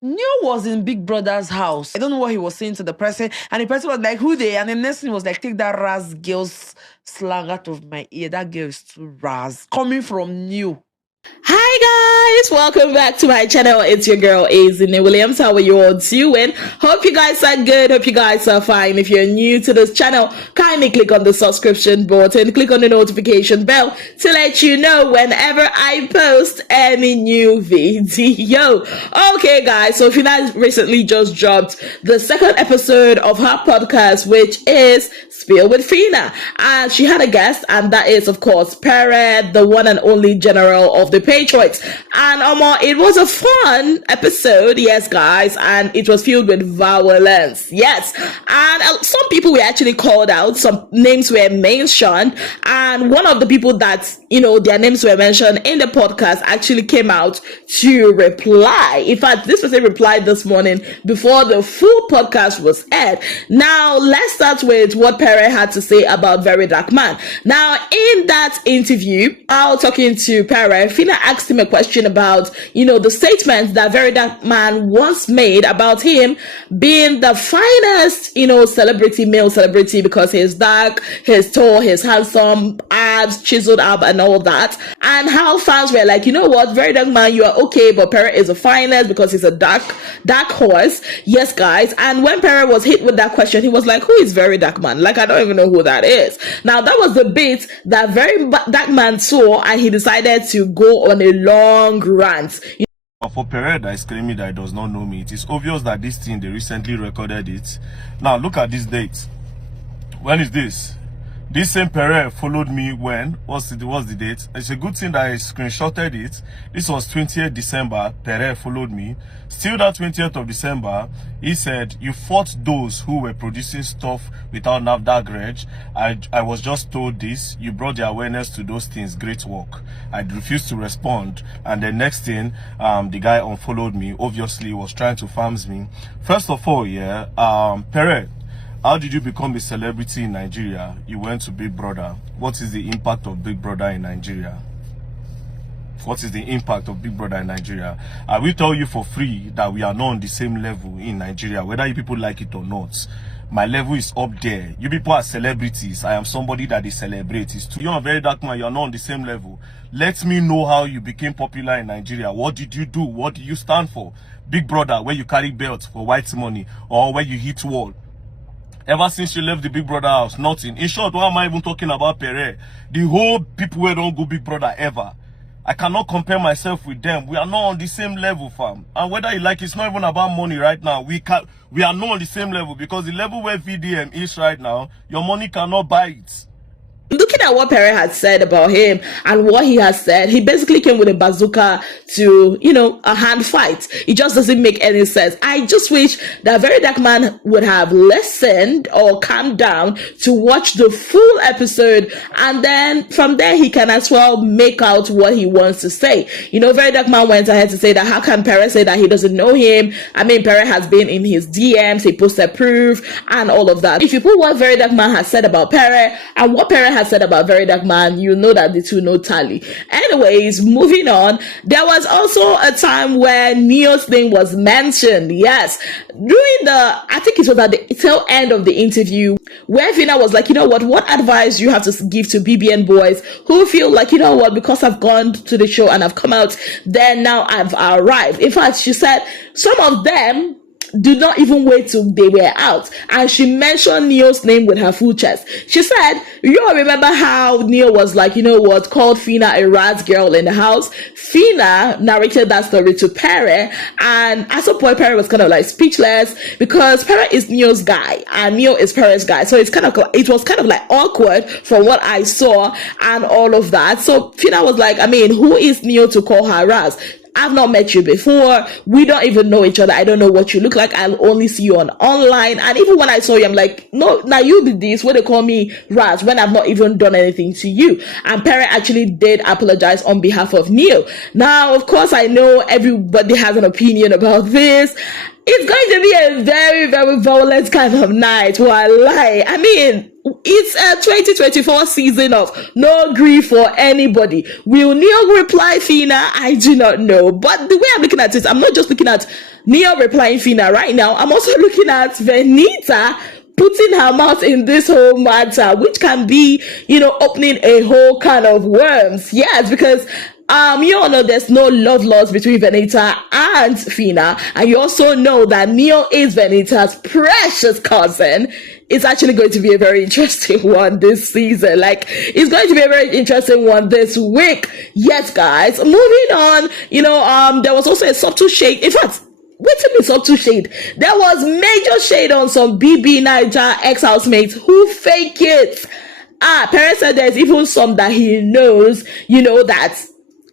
Neo was in Big Brother's house. I don't know what he was saying to the person, and the person was like, "Who they?" And the next thing was like, "Take that Raz girl's slang out of my ear. That girl is too Raz." Coming from Neo. Hi guys, welcome back to my channel. It's your girl Azine Williams. How are you all doing? Hope you guys are good. Hope you guys are fine. If you're new to this channel, kindly click on the subscription button, click on the notification bell to let you know whenever I post any new video. Okay guys, so Phyna recently just dropped the second episode of her podcast, which is Spill with Phyna, and she had a guest, and that is of course Pere, the one and only general of the Patriots. And it was a fun episode, yes guys, and it was filled with violence, yes. And some people were actually called out, some names were mentioned, and one of the people that their names were mentioned in the podcast actually came out to reply. In fact, this person replied this morning before the full podcast was aired. Now let's start with what Pere had to say about Very Dark Man. Now in that interview, while talking to Pere, Phyna asked him a question about the statement that Very Dark Man once made about him being the finest celebrity, male celebrity, because he's dark, he's tall, he's handsome, abs chiseled up and all that, and how fans were like, what, Very Dark Man, you are okay, but Pere is the finest because he's a dark horse. Yes guys. And when Pere was hit with that question, he was like, who is Very Dark Man? Like, I don't even know who that is. Now that was the bit that Very Dark Man saw, and he decided to go on a long rant. For Pere that is claiming that he does not know me, it is obvious that this thing, they recently recorded it. Now look at this date. When is this? This same Pere followed me when? What's the date? It's a good thing that I screenshotted it. This was 20th December. Pere followed me. Still that 20th of December, he said, you fought those who were producing stuff without NAFDAC reg. I was just told this. You brought the awareness to those things. Great work. I refused to respond. And the next thing, the guy unfollowed me. Obviously, was trying to farms me. First of all, Pere, how did you become a celebrity in Nigeria? You went to Big Brother. What is the impact of Big Brother in Nigeria? What is the impact of Big Brother in Nigeria? I will tell you for free that we are not on the same level in Nigeria, whether you people like it or not. My level is up there. You people are celebrities. I am somebody that they celebrate. You are a Very Dark Man. You are not on the same level. Let me know how you became popular in Nigeria. What did you do? What do you stand for? Big Brother, where you carry belts for white money, or where you hit wall. Ever since you left the Big Brother house, nothing. In short, why am I even talking about Pere? The whole people who don't go Big Brother ever. I cannot compare myself with them. We are not on the same level, fam. And whether you like, it's not even about money right now. We are not on the same level, because the level where VDM is right now, your money cannot buy it. Looking at what Pere had said about him and what he has said, he basically came with a bazooka to, a hand fight. It just doesn't make any sense. I just wish that Very Dark Man would have listened or calmed down to watch the full episode, and then from there he can as well make out what he wants to say. Very Dark Man went ahead to say that how can Pere say that he doesn't know him? I mean, Pere has been in his DMs, he posted proof and all of that. If you put what Very Dark Man has said about Pere and what Pere has said about Very Dark Man, you know that the two no tally. Anyways, moving on, there was also a time where Neo's name was mentioned. Yes, I think it was at the tail end of the interview, where Phyna was like, what advice you have to give to BBN boys who feel like, because I've gone to the show and I've come out, then now I've arrived. In fact, she said some of them do not even wait till they were out, and she mentioned Neo's name with her full chest. She said, you all remember how Neo was like, called Phyna a rat girl in the house? Phyna narrated that story to Pere, and at some point Pere was kind of like speechless, because Pere is Neo's guy and Neo is Pere's guy, so it was kind of like awkward from what I saw and all of that. So Phyna was like, who is Neo to call her rat? I've not met you before. We don't even know each other. I don't know what you look like. I'll only see you online. And even when I saw you, I'm like, no, now you did this. What they call me Raz when I've not even done anything to you. And Pere actually did apologize on behalf of Neo. Now, of course, I know everybody has an opinion about this. It's going to be a very, very violent kind of night. While it's a 2024 season of no grief for anybody. Will Neil reply Phyna? I do not know. But the way I'm looking at it, I'm not just looking at Neil replying Phyna right now. I'm also looking at Bbnaija putting her mouth in this whole matter, which can be, opening a whole can of worms. Yes, because you all know there's no love lost between Bbnaija and Phyna, and you also know that Neil is Bbnaija's precious cousin. It's actually going to be a very interesting one this season. Like, it's going to be a very interesting one this week. Yes, guys. Moving on, there was also a subtle shade. In fact, wait a minute, subtle shade. There was major shade on some Bbnaija ex-housemates who fake it. Pere said there's even some that he knows, that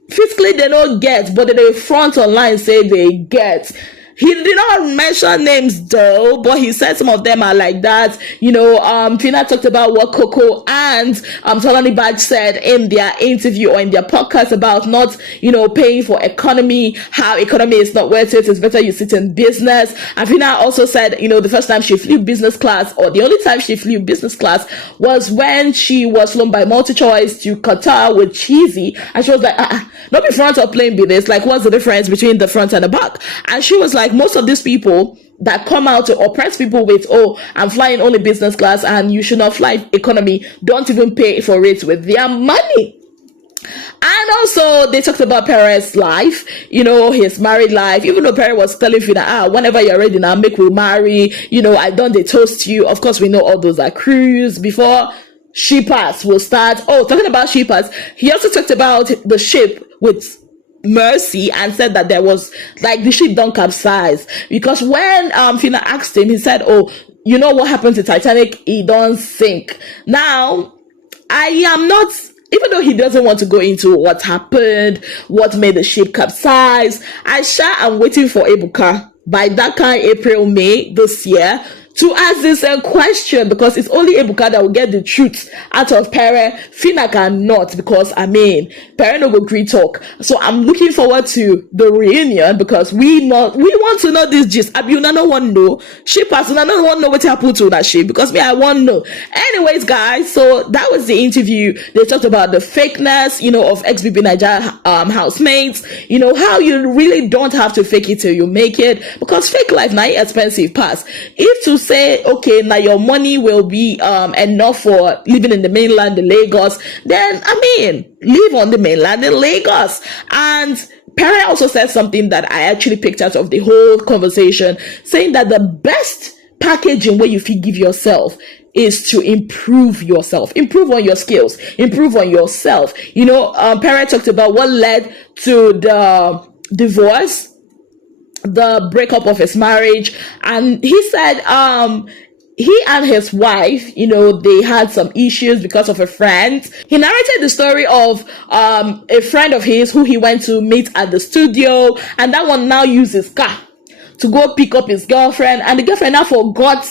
physically they don't get, but they front online say they get. He did not mention names though, but he said some of them are like that. Phyna talked about what Coco and Tolani Badge said in their interview or in their podcast about not, paying for economy, how economy is not worth it. It's better you sit in business. And Phyna also said, the first time she flew business class, or the only time she flew business class, was when she was flown by MultiChoice to Qatar with Cheesy. And she was like, not be front or plane business. Like, what's the difference between the front and the back? And she was like, most of these people that come out to oppress people with, I'm flying only business class and you should not fly economy, don't even pay for it with their money. And also they talked about Pere's life, his married life, even though Pere was telling Phyna, whenever you're ready now, make we marry, I done they toast you. Of course, we know all those are cruise before shippers will start. Talking about shippers, he also talked about the ship with Mercy and said that there was, like, the ship don't capsize, because when Phyna asked him, he said, what happened to Titanic? It don't sink. Now, I am not, even though he doesn't want to go into what happened, what made the ship capsize, I am waiting for Ebuka by that kind April, May this year to ask this question, because it's only Ebuka that will get the truth out of Pere. Phyna cannot, because Pere no go gree talk. So I'm looking forward to the reunion, because we want to know this gist. Abuna no one know. Shippers no one know what happened to that ship, because I want to know. Anyways, guys, so that was the interview. They talked about the fakeness, of ex-Bbnaija housemates. How you really don't have to fake it till you make it, because fake life now expensive pass. If to say, okay, now your money will be enough for living in the mainland, the Lagos, then live on the mainland in Lagos. And Pere also said something that I actually picked out of the whole conversation, saying that the best packaging where you feel give yourself is to improve yourself, improve on your skills, improve on yourself. Pere talked about what led to the divorce, the breakup of his marriage, and he said he and his wife, they had some issues because of a friend. He narrated the story of a friend of his who he went to meet at the studio, and that one now used his car to go pick up his girlfriend, and the girlfriend now forgot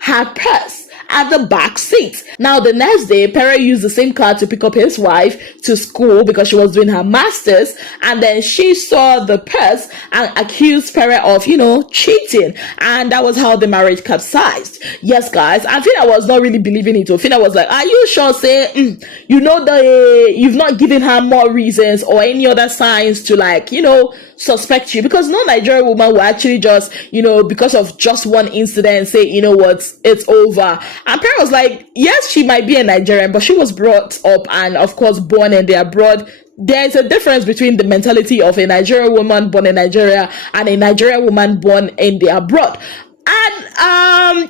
her purse at the back seat. Now, the next day, Pere used the same car to pick up his wife to school because she was doing her master's, and then she saw the purse and accused Pere of, cheating, and that was how the marriage capsized. Yes, guys, and Phyna was not really believing it. Phyna was like, are you sure? Say, you've not given her more reasons or any other signs to, suspect you, because no Nigerian woman will actually just, because of just one incident, say, it's over. And Pere was like, yes, she might be a Nigerian, but she was brought up and, of course, born in the abroad. There's a difference between the mentality of a Nigerian woman born in Nigeria and a Nigerian woman born in the abroad. And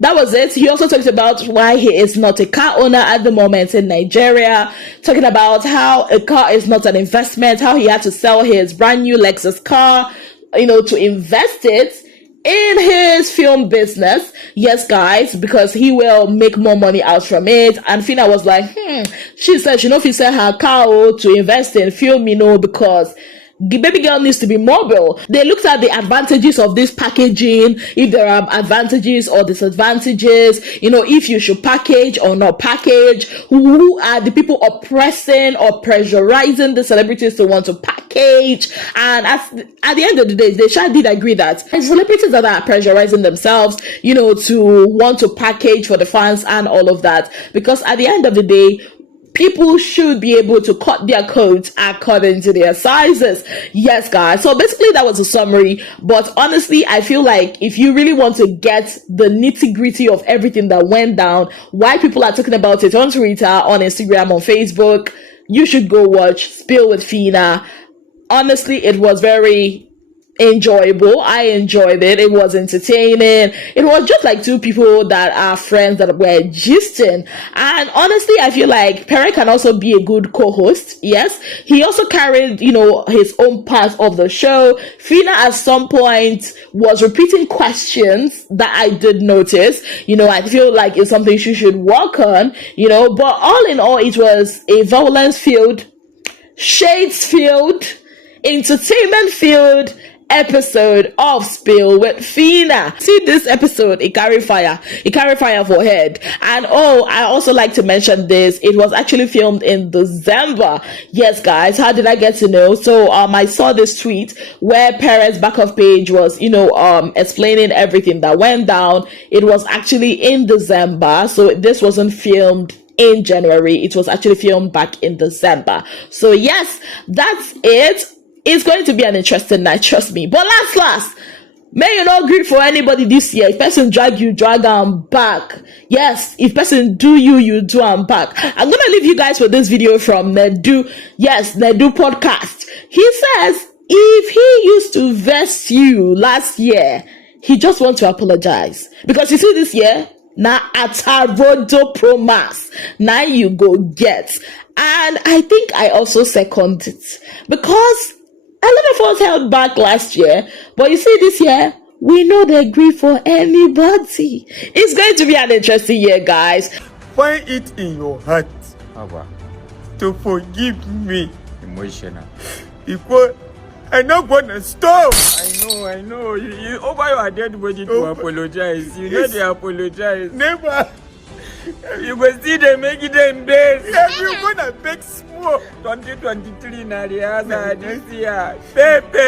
that was it. He also talked about why he is not a car owner at the moment in Nigeria, talking about how a car is not an investment, how he had to sell his brand new Lexus car, to invest it in his film business. Yes, guys, because he will make more money out from it. And Phyna was like, she said, if he sell her car to invest in film, because baby girl needs to be mobile. They looked at the advantages of this packaging, if there are advantages or disadvantages, if you should package or not package, who are the people oppressing or pressurizing the celebrities to want to package. And at the end of the day, they did agree that it's celebrities that are pressurizing themselves, to want to package for the fans and all of that. Because at the end of the day, people should be able to cut their coats according to their sizes. Yes, guys. So basically that was a summary. But honestly, I feel like if you really want to get the nitty-gritty of everything that went down, why people are talking about it on Twitter, on Instagram, on Facebook, you should go watch Spill with Phyna. Honestly, it was very enjoyable. I enjoyed it. It was entertaining. It was just like two people that are friends that were gisting. And honestly, I feel like Pere can also be a good co-host. Yes, he also carried his own part of the show. Phyna at some point was repeating questions that I did notice. I feel like it's something she should work on. But all in all, it was a violence-filled, shades-filled, entertainment-filled episode of Spill with Phyna. See, this episode, it carry fire for head. And I also like to mention this, it was actually filmed in December. Yes, guys, how did I get to know? So I saw this tweet where Pere's backup page was explaining everything that went down. It was actually in December, so this wasn't filmed in January. It was actually filmed back in December. So yes, that's it. It's going to be an interesting night, trust me. But last, may you not grieve for anybody this year. If person drag you, drag them back. Yes, if person do you do them back. I'm gonna leave you guys with this video from Nedu. Yes, Nedu podcast. He says if he used to vex you last year, he just want to apologize. Because you see this year, now Atarodo Promas, now you go get. And I think I also second it. Because a lot of us held back last year, but you see this year, we know they grieve for anybody. It's going to be an interesting year, guys. Find it in your heart to forgive me. Emotional. Because I'm not gonna stop. I know. You over your dead body to apologize. You know they apologize. Never. You go see them making them best. Yeah, you're gonna beg small. 2023 na riasa this year. Pepe.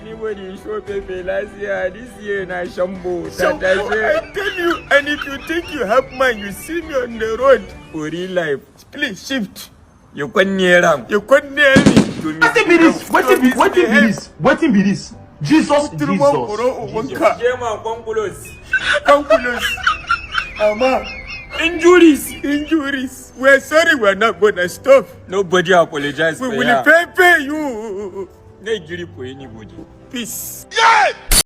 Anybody show Pepe last year, this year na Shambo. So, I tell you, and if you think you have mine, you see me on the road. For real life, please shift. You couldn't near them. You couldn't near me. What be this? Jesus. Ama. Injuries. We're sorry, we're not gonna stop. Nobody apologize. We will pay you. They give it for anybody. Peace. Yeah!